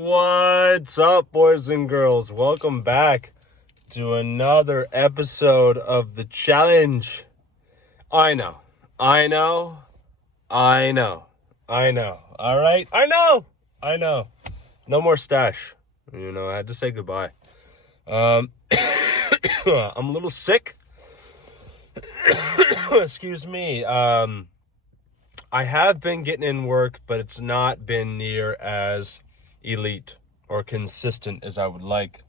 What's up, boys and girls? Welcome back to another episode of the challenge. I know. All right? I know. No more stash. I had to say goodbye. I'm a little sick. Excuse me. I have been getting in work, but it's not been near as elite or consistent as I would like.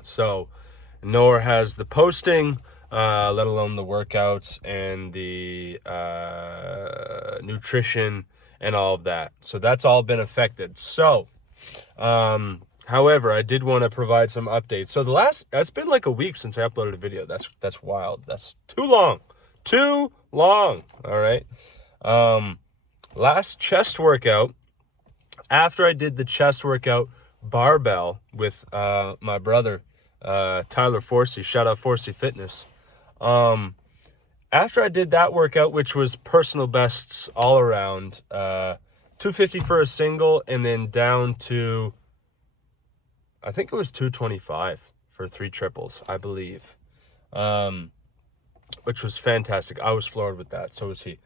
So, nor has the posting, let alone the workouts and the nutrition and all of that. So that's all been affected. So, however, I did want to provide some updates. So it's been like a week since I uploaded a video. That's wild. That's too long. All right. Last chest workout, after I did the chest workout barbell with my brother, Tyler Forsey, shout out Forsey Fitness. After I did that workout, which was personal bests all around, 250 for a single, and then down to, I think it was 225 for 3 triples, I believe, which was fantastic. I was floored with that. So was he.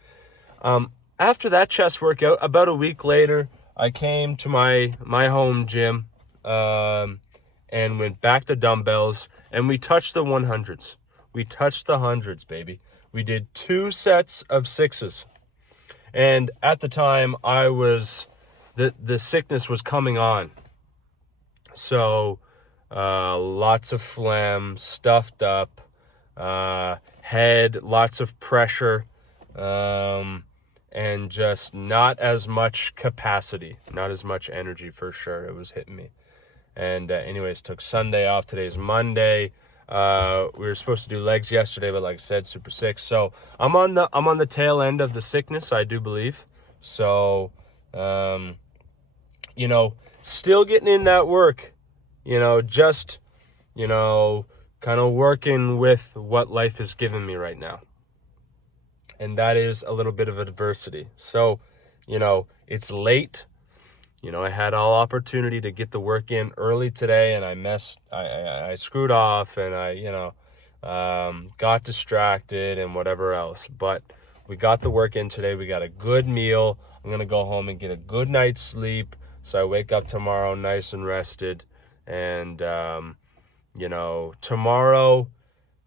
After that chest workout, about a week later, I came to my home gym and went back to dumbbells, and we touched the 100s. We touched the hundreds, baby. We did 2 sets of 6s. And at the time, the sickness was coming on. So lots of phlegm, stuffed up, head, lots of pressure, and just not as much capacity, not as much energy for sure. It was hitting me. And anyways, took Sunday off. Today's Monday. We were supposed to do legs yesterday, but like I said, super sick. So I'm on the tail end of the sickness, I do believe. So, still getting in that work, just, kind of working with what life has given me right now. And that is a little bit of adversity. So, it's late. I had all opportunity to get the work in early today, and I screwed off, and I got distracted and whatever else. But we got the work in today. We got a good meal. I'm going to go home and get a good night's sleep, so I wake up tomorrow nice and rested. And, tomorrow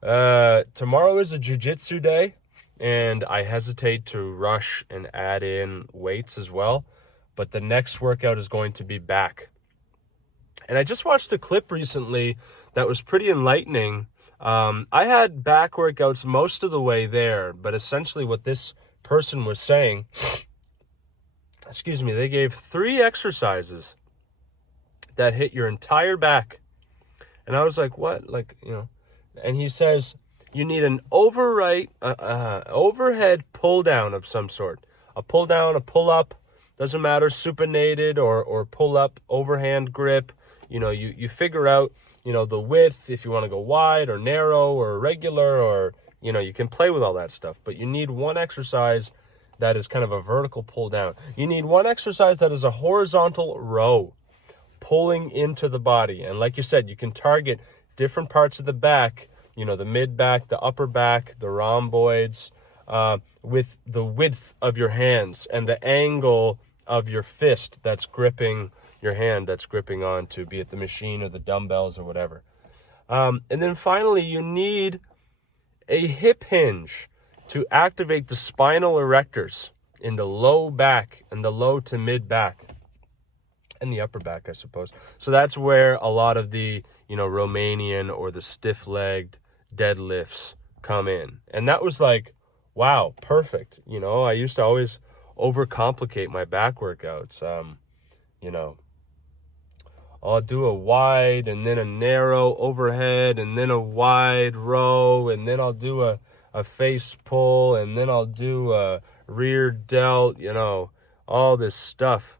is a jiu-jitsu day. And I hesitate to rush and add in weights as well. But the next workout is going to be back. And I just watched a clip recently that was pretty enlightening. I had back workouts most of the way there. But essentially what this person was saying, they gave 3 exercises that hit your entire back. And I was like, what? And he says, you need an overhead pull down of some sort. A pull down, a pull up, doesn't matter, supinated or pull up, overhand grip. You figure out, the width, if you want to go wide or narrow or regular, or, you can play with all that stuff. But you need one exercise that is kind of a vertical pull down. You need one exercise that is a horizontal row, pulling into the body. And like you said, you can target different parts of the back, the mid back, the upper back, the rhomboids, with the width of your hands and the angle of your fist that's gripping your hand, that's gripping onto, be it the machine or the dumbbells or whatever. And then finally, you need a hip hinge to activate the spinal erectors in the low back and the low to mid back and the upper back, I suppose. So that's where a lot of the, Romanian or the stiff-legged deadlifts come in. And that was like, wow, perfect. I used to always overcomplicate my back workouts. I'll do a wide and then a narrow overhead and then a wide row, and then I'll do a face pull, and then I'll do a rear delt, all this stuff.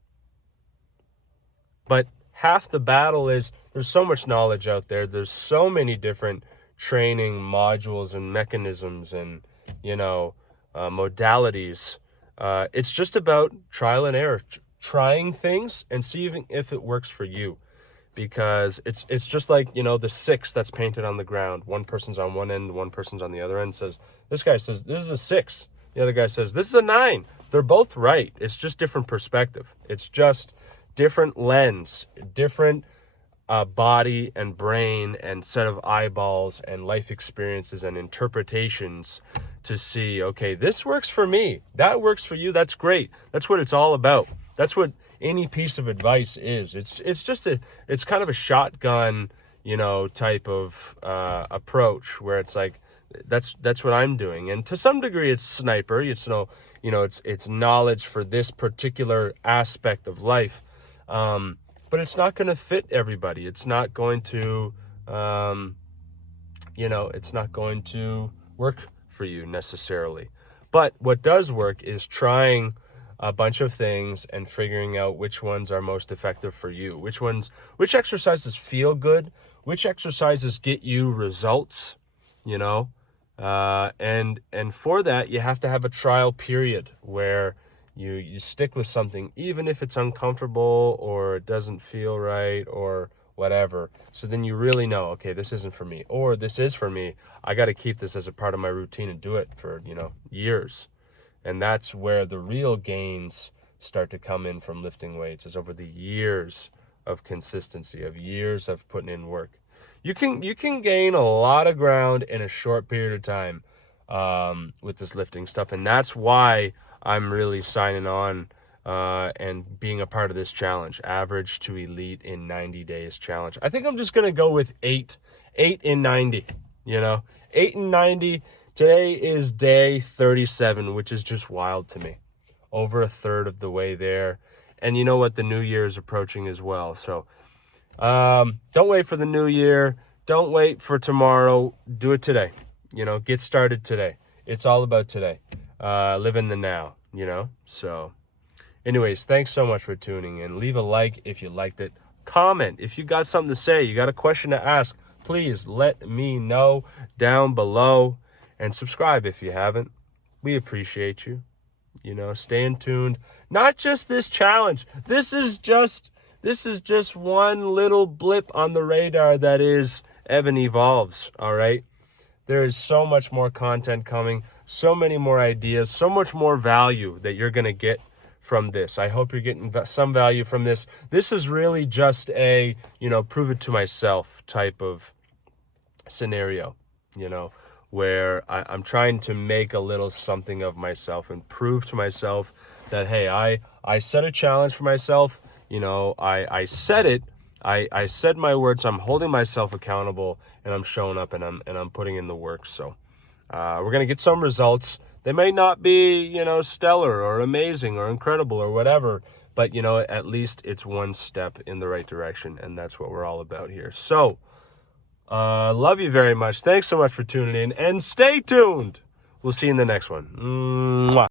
But half the battle is there's so much knowledge out there. There's so many different training modules and mechanisms and, modalities. It's just about trial and error, trying things and see if it works for you. Because it's just like, you know, the 6 that's painted on the ground. One person's on one end, one person's on the other end. This guy says, this is a 6. The other guy says, this is a 9. They're both right. It's just different perspective. It's just different lens, different body and brain and set of eyeballs and life experiences and interpretations to see, okay, this works for me. That works for you. That's great. That's what it's all about. That's what any piece of advice is. It's kind of a shotgun, you know, type of approach where it's like, that's what I'm doing. And to some degree it's sniper. It's it's knowledge for this particular aspect of life. But it's not going to fit everybody. It's not going to, it's not going to work for you necessarily. But what does work is trying a bunch of things and figuring out which ones are most effective for you. Which exercises feel good, which exercises get you results, you know, and for that you have to have a trial period where you stick with something, even if it's uncomfortable or it doesn't feel right or whatever. So then you really know, okay, this isn't for me, or this is for me. I got to keep this as a part of my routine and do it for, years. And that's where the real gains start to come in from lifting weights, is over the years of consistency, of years of putting in work. You can gain a lot of ground in a short period of time with this lifting stuff. And that's why I'm really signing on and being a part of this challenge, Average to Elite in 90 Days challenge. I think I'm just going to go with 8 in 90, 8 in 90. Today is day 37, which is just wild to me. Over a third of the way there. And you know what? The new year is approaching as well. So don't wait for the new year. Don't wait for tomorrow. Do it today. Get started today. It's all about today. Live in the now, So anyways, thanks so much for tuning in. Leave a like if you liked it. Comment if you got something to say. You got a question to ask. Please let me know down below. And subscribe if you haven't. We appreciate you. Staying tuned. Not just this challenge. This is just one little blip on the radar that is Evan Evolves, all right? There is so much more content coming, so many more ideas, so much more value that you're going to get from this. I hope you're getting some value from this. This is really just a, prove it to myself type of scenario, where I'm trying to make a little something of myself and prove to myself that, hey, I set a challenge for myself. I said it. I said my words. I'm holding myself accountable, and I'm showing up, and I'm putting in the work. So we're gonna get some results. They may not be, stellar or amazing or incredible or whatever, but at least it's one step in the right direction, and that's what we're all about here. So love you very much. Thanks so much for tuning in, and stay tuned. We'll see you in the next one. Mwah.